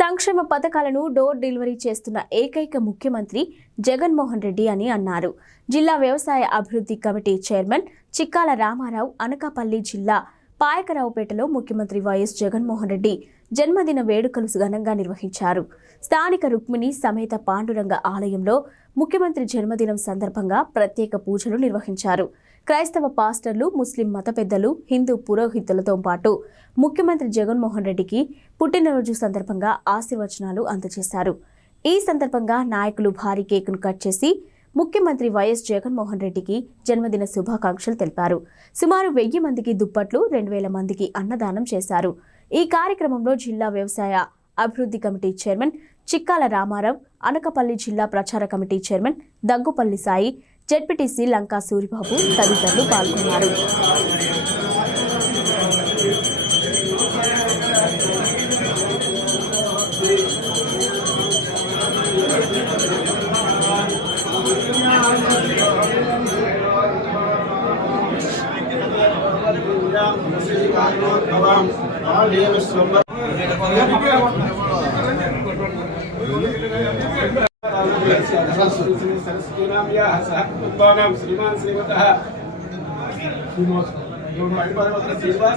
సంక్షేమ పథకాలను door delivery చేస్తున్న ఏకైక ముఖ్యమంత్రి జగన్మోహన్ రెడ్డి అని అన్నారు. జిల్లా వ్యవసాయ అభివృద్ధి కమిటీ చైర్మన్ చిక్కాల రామారావు అనకాపల్లి జిల్లా పాయకరావుపేటలో ముఖ్యమంత్రి వైఎస్ జగన్మోహన్ రెడ్డి జన్మదిన వేడుకలు ఘనంగా నిర్వహించారు. స్థానిక రుక్మిణి సమేత పాండురంగ ఆలయంలో ముఖ్యమంత్రి జన్మదినం సందర్భంగా ప్రత్యేక పూజలు నిర్వహించారు. క్రైస్తవ పాస్టర్లు, ముస్లిం మత పెద్దలు, హిందూ పురోహితులతో పాటు ముఖ్యమంత్రి జగన్మోహన్ రెడ్డికి పుట్టినరోజు సందర్భంగా ఆశీర్వచనాలు అందజేశారు. ఈ సందర్భంగా నాయకులు భారీ కేకును కట్ చేసి ముఖ్యమంత్రి వైఎస్ జగన్మోహన్ రెడ్డికి జన్మదిన శుభాకాంక్షలు తెలిపారు. సుమారు 1000 మందికి దుప్పట్లు, 2000 మందికి అన్నదానం చేశారు. ఈ కార్యక్రమంలో జిల్లా వ్యవసాయ అభివృద్ధి కమిటీ చైర్మన్ చిక్కాల రామారావు, అనకాపల్లి జిల్లా ప్రచార committee chairman Daggupalli Sai, ZPTC Lanka Suribabu తదితరులు పాల్గొన్నారు. శ్రీనివాస్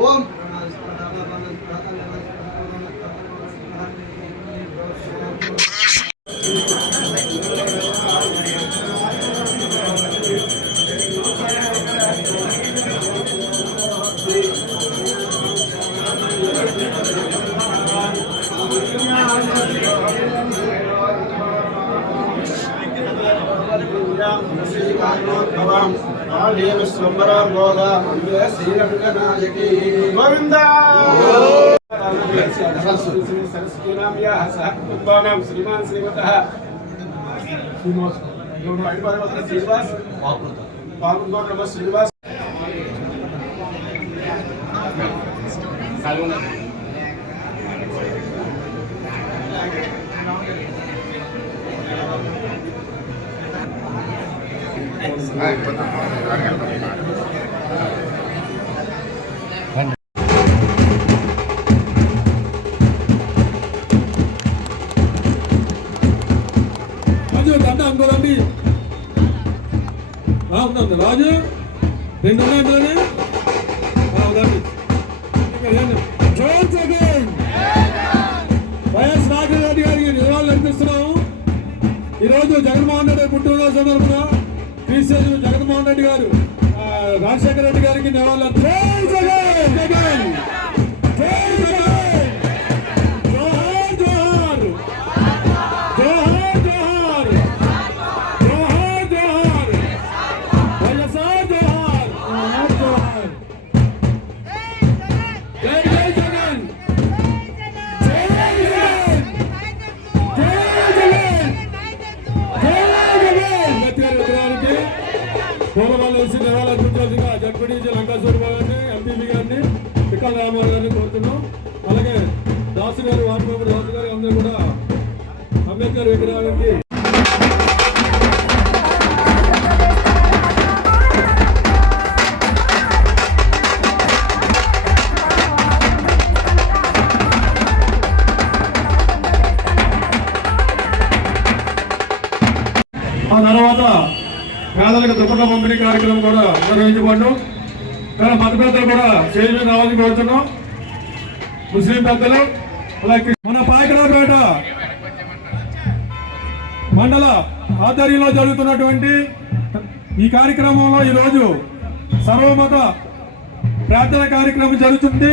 ఓం శ్రీనివాస్ రాజు 2 ఉన్నాయి. వైఎస్ రాజశేఖర గారికి నివాళులు అర్పిస్తున్నాము. ఈరోజు జగన్మోహన్ రెడ్డి పుట్టినరోజు సందర్భంగా క్రీస్తు జగన్మోహన్ రెడ్డి గారు రాజశేఖర రెడ్డి గారికి నివాళులు జడ్పీటీసీ లంకా సూరిబాబు గారిని, ఎంపీపీ గారిని, చిక్కాల రామారావు గారిని కోరుతున్నాం. అలాగే దాసు గారు, వార్డు మెంబర్ దాసు గారు అందరూ కూడా అంబేద్కర్ విగ్రహానికి ఆ తర్వాత పేదలకు దుప్పట్ల పంపిణీ కార్యక్రమం కూడా నిర్వహించబడ్డం. మత పెద్దలు కూడా స్టేజ్ మీద రావాలని కోరుతున్నాం. ముస్లిం పెద్దలు, అలాగే మన పాయకరాపేట మండల ఆధ్వర్యంలో జరుగుతున్నటువంటి ఈ కార్యక్రమంలో ఈరోజు సర్వమత ప్రార్థన కార్యక్రమం జరుగుతుంది.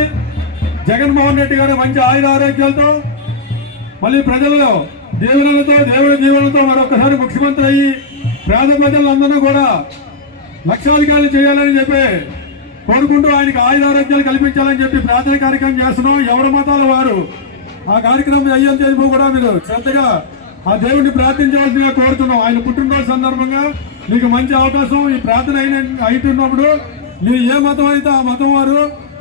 జగన్మోహన్ రెడ్డి గారు మంచి ఆయుర ఆరోగ్యాలతో మళ్ళీ ప్రజలలో దేవులతో దేవుడి జీవనంతో మరొకసారి ముఖ్యమంత్రి అయ్యి పేద ప్రజలందరూ కూడా లక్షాధికారులు చేయాలని చెప్పి కోరుకుంటూ ఆయనకు ఆయుర ఆరోగ్యాలు కల్పించాలని చెప్పి ప్రార్థన కార్యక్రమం చేస్తున్నాం. ఎవరి మతాల వారు ఆ కార్యక్రమం అయ్యేంత చెప్పి కూడా మీరు శ్రద్ధగా ఆ దేవుడిని ప్రార్థించవలసిందిగా కోరుతున్నాం. ఆయన పుట్టినరోజు సందర్భంగా మీకు మంచి అవకాశం. ఈ ప్రార్థన అయినప్పుడు మీరు ఏ మతం అయితే ఆ మతం వారు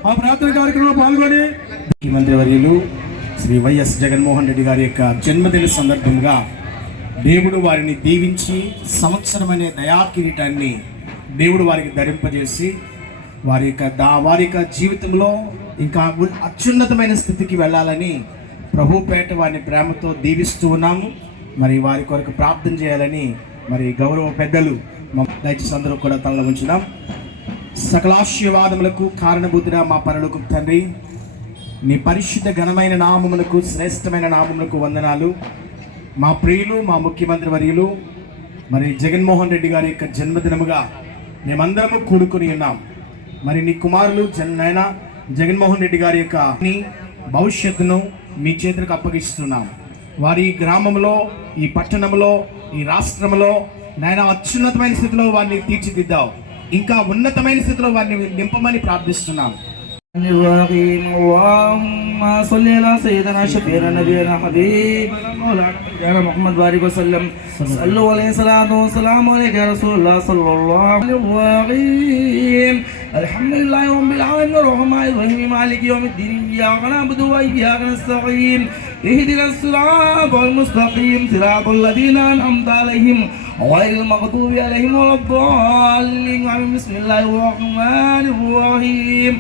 ఆ ప్రార్థన కార్యక్రమంలో పాల్గొని ముఖ్యమంత్రి వర్యులు శ్రీ వైఎస్ జగన్మోహన్ రెడ్డి గారి యొక్క జన్మదిన సందర్భంగా దేవుడు వారిని దీవించి సంవత్సరం అనే దయా కిరీటాన్ని దేవుడు వారికి ధరింపజేసి వారి యొక్క జీవితంలో ఇంకా అత్యున్నతమైన స్థితికి వెళ్ళాలని ప్రభుపేట వారిని ప్రేమతో దీవిస్తూ ఉన్నాము. మరి వారి కొరకు ప్రార్థన చేయాలని మరి గౌరవ పెద్దలు దయచేసి అందరూ కూడా తల ఉంచుదాం. సకలాశీర్వాదములకు కారణభూతుడా మా పరలోక తండ్రి, నీ పరిశుద్ధ ఘనమైన నామములకు శ్రేష్టమైన నామములకు వందనాలు. మా ప్రియులు మా ముఖ్యమంత్రి వర్యులు మరి జగన్మోహన్ రెడ్డి గారి యొక్క జన్మదినముగా మేమందరము కూడుకుని ఉన్నాం. మరి నీ కుమారులు నాయన జగన్మోహన్ రెడ్డి గారి యొక్క భవిష్యత్తును మీ చేతులకు అప్పగిస్తున్నాం. వారి గ్రామంలో, ఈ పట్టణంలో, ఈ రాష్ట్రంలో నాయన అత్యున్నతమైన స్థితిలో వారిని తీర్చిదిద్దావు. ఇంకా ఉన్నతమైన స్థితిలో వారిని నింపమని ప్రార్థిస్తున్నాం. اللهم صل على سيدنا شفيعنا نبينا حبيبنا مولانا محمد بارك وسلم صلوا عليه الصلاة والسلام عليك يا رسول الله صلى الله عليه وسلم. الحمد لله رب العالمين الرحمن الرحيم مالك يوم الدين إياك نعبد وإياك نستعين اهدنا الصراط المستقيم صراط الذين أنعمت عليهم غير المغضوب عليهم ولا الضالين. بسم الله الرحمن الرحيم.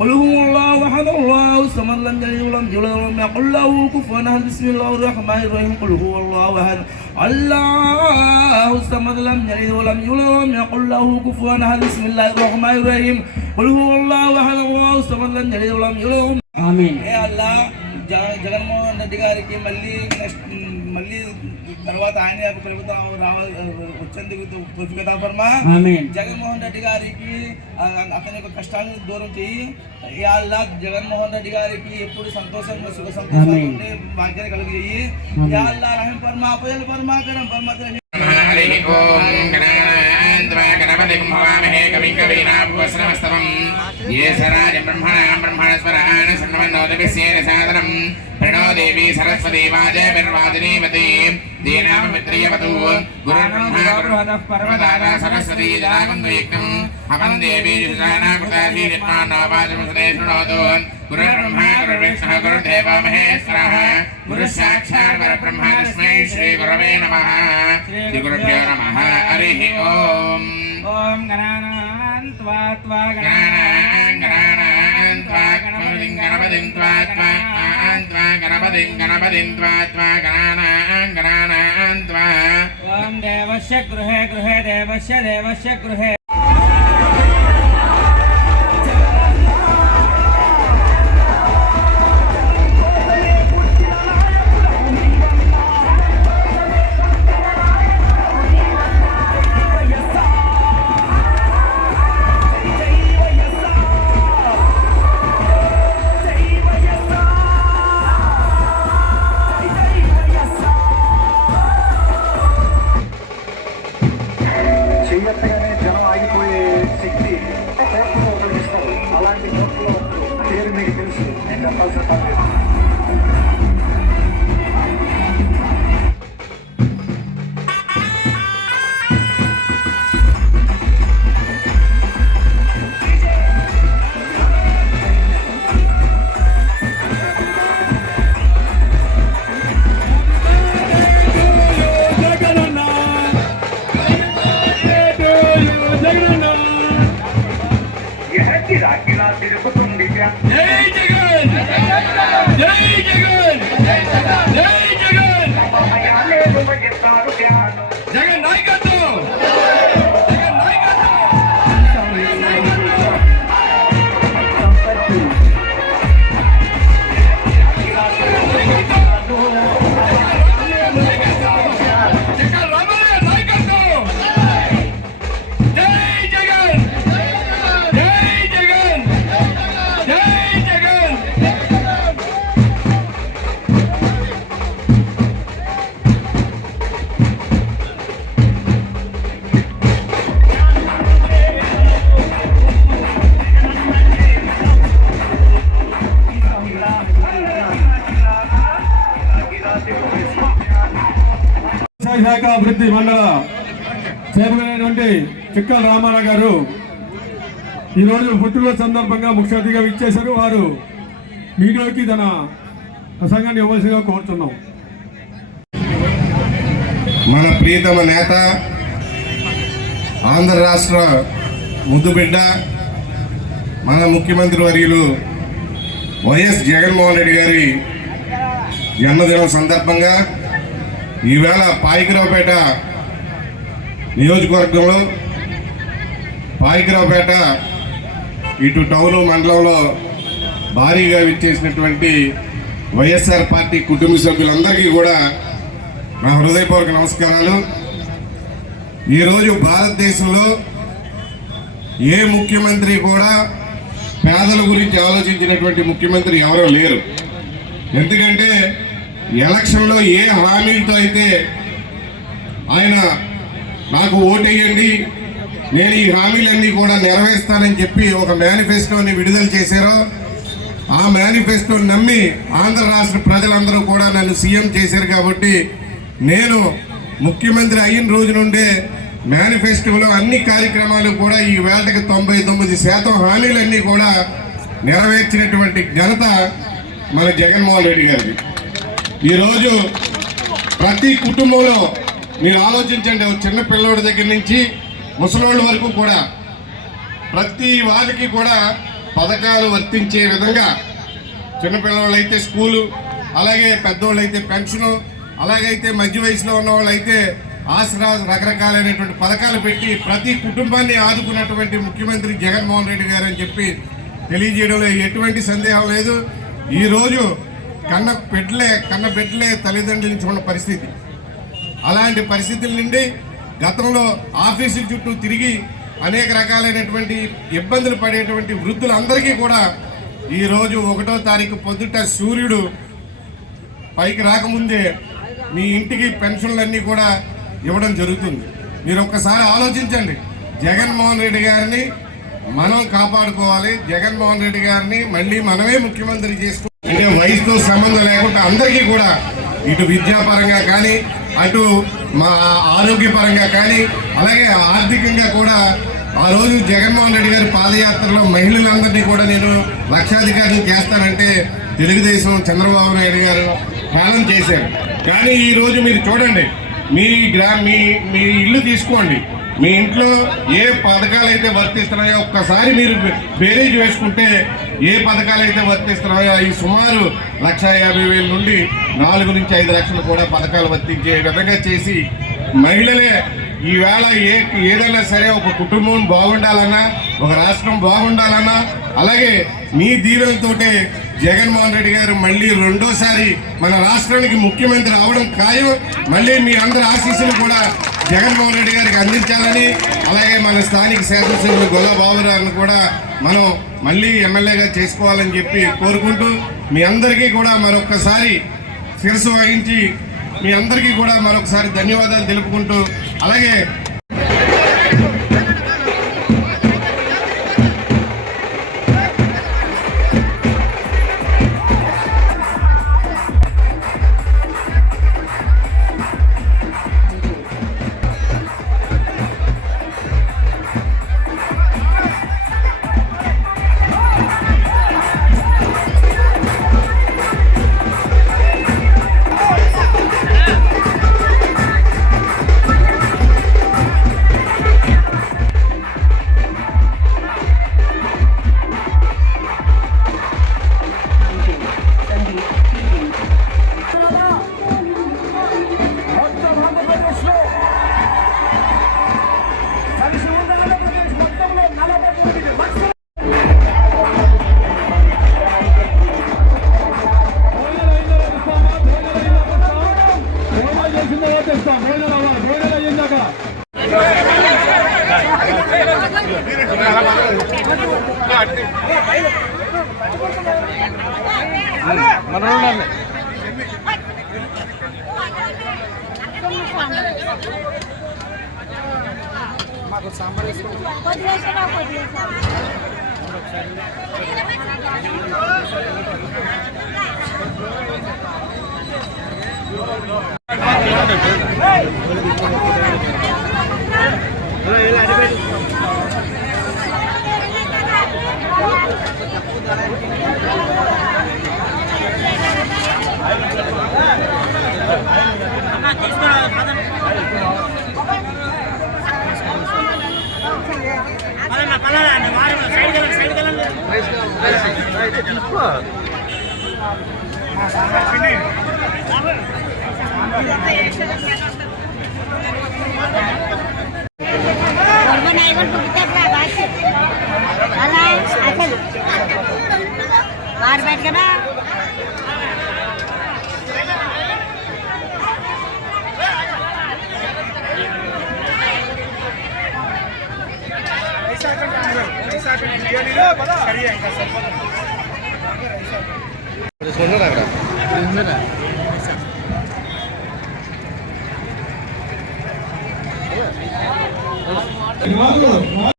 قل هو الله أحد الله الصمد لم يلد ولم يولد ولم يكن له كفوا أحد. بسم الله الرحمن الرحيم. قل هو الله أحد الله الصمد لم يلد ولم يولد ولم يكن له كفوا أحد. بسم الله الرحمن الرحيم. قل هو الله أحد الله الصمد لم يلد ولم يولد. ఆమీన్. ఏ అల్లా జగన్మోహన్ రెడ్డి గారికి మళ్ళీ తర్వాత ఆయన ప్రభుత్వం వచ్చేందుకు తౌఫీక్ ఫర్మా. జగన్మోహన్ రెడ్డి గారికి అతని యొక్క కష్టాలను దూరం చేయి. యా అల్లాహ్ జగన్మోహన్ రెడ్డి గారికి ఎప్పుడు సంతోషంగా సుఖ సంతోషాలు ఉండే భాగ్యాన్ని కలిగి యా అల్లాహ్ రహం ఫర్మా అపయల్ ఫర్మా కరం ఫర్మా. प्रणो देवी सरस्वती वाजे विर्वाजिनीवती दीनाम मित्रियवतु गुरुर्ब्रह्मा गुरुर्वदः पर्वतारा सरस्वती जनागन्धयज्ञम् अहं देवी जुषाना कृतार्थी निर्माणो वाचमुसते शृणोतु गुरुर्ब्रह्मा गुरुर्विष्णुः गुरुर्देवो महेश्वरः गुरुसाक्षात् परब्रह्म तस्मै श्रीगुरवे नमः. श्रीगुरुभ्यो नमः. हरिः ओम्. ओम गणानां त्वा त्वा गणानां त्वा गणपतिं गणपतिं त्वा त्वा गणपतिं गणपतिं त्वा त्वा गणानां त्वा. ओम देवस्य गृहे गृहे देवस्य गृहे. చెయ్యగానే జనం ఆగిపోయే శక్తి కోపంలో కలిగిస్తాం. అలాంటి కోపంలో పేరు మీకు తెలుసు, నేను చెప్పాల్సిన పని లేదు. జై జగన్. వ్యవసాయ శాఖ అభివృద్ధి మండల చైర్మన్ అయినటువంటి చిక్కల రామారావు గారు ఈరోజు పుట్టినరోజు సందర్భంగా ముఖ్య అతిథిగా ఇచ్చేశారు. వారు వీడియోకి తన ప్రసంగాన్ని ఇవ్వాల్సిందిగా కోరుతున్నాం. మన ప్రియతమ నేత, ఆంధ్ర రాష్ట్ర ముద్దుబిడ్డ, మన ముఖ్యమంత్రి వర్యులు వైఎస్ జగన్మోహన్ రెడ్డి గారి జన్మదినం సందర్భంగా ఈవేళ పాయికరావుపేట నియోజకవర్గంలో పాయికరావుపేట ఇటు టౌన్ మండలంలో భారీగా విచ్చేసినటువంటి వైఎస్ఆర్ పార్టీ కుటుంబ సభ్యులందరికీ కూడా నా హృదయపూర్వక నమస్కారాలు. ఈరోజు భారతదేశంలో ఏ ముఖ్యమంత్రి కూడా పేదల గురించి ఆలోచించినటువంటి ముఖ్యమంత్రి ఎవరూ లేరు. ఎందుకంటే ఎలక్షన్లో ఏ హామీలతో అయితే ఆయన నాకు ఓటేయండి, నేను ఈ హామీలన్నీ కూడా నెరవేరుస్తానని చెప్పి ఒక మేనిఫెస్టోని విడుదల చేశారో, ఆ మేనిఫెస్టోని నమ్మి ఆంధ్ర రాష్ట్ర ప్రజలందరూ కూడా నన్ను సీఎం చేశారు. కాబట్టి నేను ముఖ్యమంత్రి అయిన రోజు నుండే మేనిఫెస్టోలో అన్ని కార్యక్రమాలు కూడా ఈ వేళకి 99% హామీలన్నీ కూడా నెరవేర్చినటువంటి ఘనత మన జగన్మోహన్ రెడ్డి గారికి. ఈరోజు ప్రతి కుటుంబంలో మీరు ఆలోచించండి, చిన్న పిల్లోడి దగ్గర నుంచి ముసలోళ్ళ వరకు కూడా ప్రతి వారికి కూడా పథకాలు వర్తించే విధంగా, చిన్నపిల్లవాళ్ళు అయితే స్కూలు, అలాగే పెద్దోళ్ళు అయితే పెన్షను, అలాగైతే మధ్య వయసులో ఉన్న వాళ్ళు అయితే ఆసరా, రకరకాలైనటువంటి పథకాలు పెట్టి ప్రతి కుటుంబాన్ని ఆదుకున్నటువంటి ముఖ్యమంత్రి జగన్మోహన్ రెడ్డి గారు అని చెప్పి తెలియజేయడంలో ఎటువంటి సందేహం లేదు. ఈరోజు కన్న బిడ్డలే తల్లిదండ్రుల నుంచి ఉన్న పరిస్థితి. అలాంటి పరిస్థితుల నుండి గతంలో ఆఫీసుల చుట్టూ తిరిగి అనేక రకాలైనటువంటి ఇబ్బందులు పడేటువంటి వృద్ధులందరికీ కూడా ఈరోజు 1వ తారీఖు పొద్దుట సూర్యుడు పైకి రాకముందే మీ ఇంటికి పెన్షన్లన్నీ కూడా ఇవ్వడం జరుగుతుంది. మీరు ఒక్కసారి ఆలోచించండి, జగన్మోహన్ రెడ్డి గారిని మనం కాపాడుకోవాలి, జగన్మోహన్ రెడ్డి గారిని మళ్ళీ మనమే ముఖ్యమంత్రి చేసుకోవాలి. అంటే వయసుతో సంబంధం లేకుండా అందరికీ కూడా ఇటు విద్యాపరంగా కానీ, అటు మా ఆరోగ్యపరంగా కానీ, అలాగే ఆర్థికంగా కూడా ఆ రోజు జగన్మోహన్ రెడ్డి గారి పాదయాత్రలో మహిళలందరినీ కూడా నేను లక్షాధికారులు చేస్తానంటే తెలుగుదేశం చంద్రబాబు నాయుడు గారు పాలన చేశారు. కానీ ఈరోజు మీరు చూడండి, మీ ఇల్లు తీసుకోండి, మీ ఇంట్లో ఏ పథకాలు అయితే వర్తిస్తున్నాయో ఒక్కసారి మీరు బేరేజ్ వేసుకుంటే ఏ పథకాలు అయితే వర్తిస్తున్నాయో ఈ సుమారు 1,50,000 నుండి 4 నుంచి 5 లక్షలు కూడా పథకాలు వర్తించే విధంగా చేసి మహిళలే ఈవేళ ఏదైనా సరే ఒక కుటుంబం బాగుండాలన్నా, ఒక రాష్ట్రం బాగుండాలన్నా, అలాగే మీ దీవెనతోటే జగన్మోహన్ రెడ్డి గారు మళ్ళీ రెండోసారి మన రాష్ట్రానికి ముఖ్యమంత్రి అవడం ఖాయం. మళ్ళీ మీ అందరి ఆశీస్సులు కూడా జగన్మోహన్ రెడ్డి గారికి అందించాలని, అలాగే మన స్థానిక శాసనసభ్యులు గొల్ల బాబురావును కూడా మనం మళ్ళీ ఎమ్మెల్యేగా చేసుకోవాలని చెప్పి కోరుకుంటూ మీ అందరికీ కూడా మరొక్కసారి శిరస్సు వహించి మీ అందరికీ కూడా మరొకసారి ధన్యవాదాలు తెలుపుకుంటూ, అలాగే మాకు సాంబార్ అక్కడ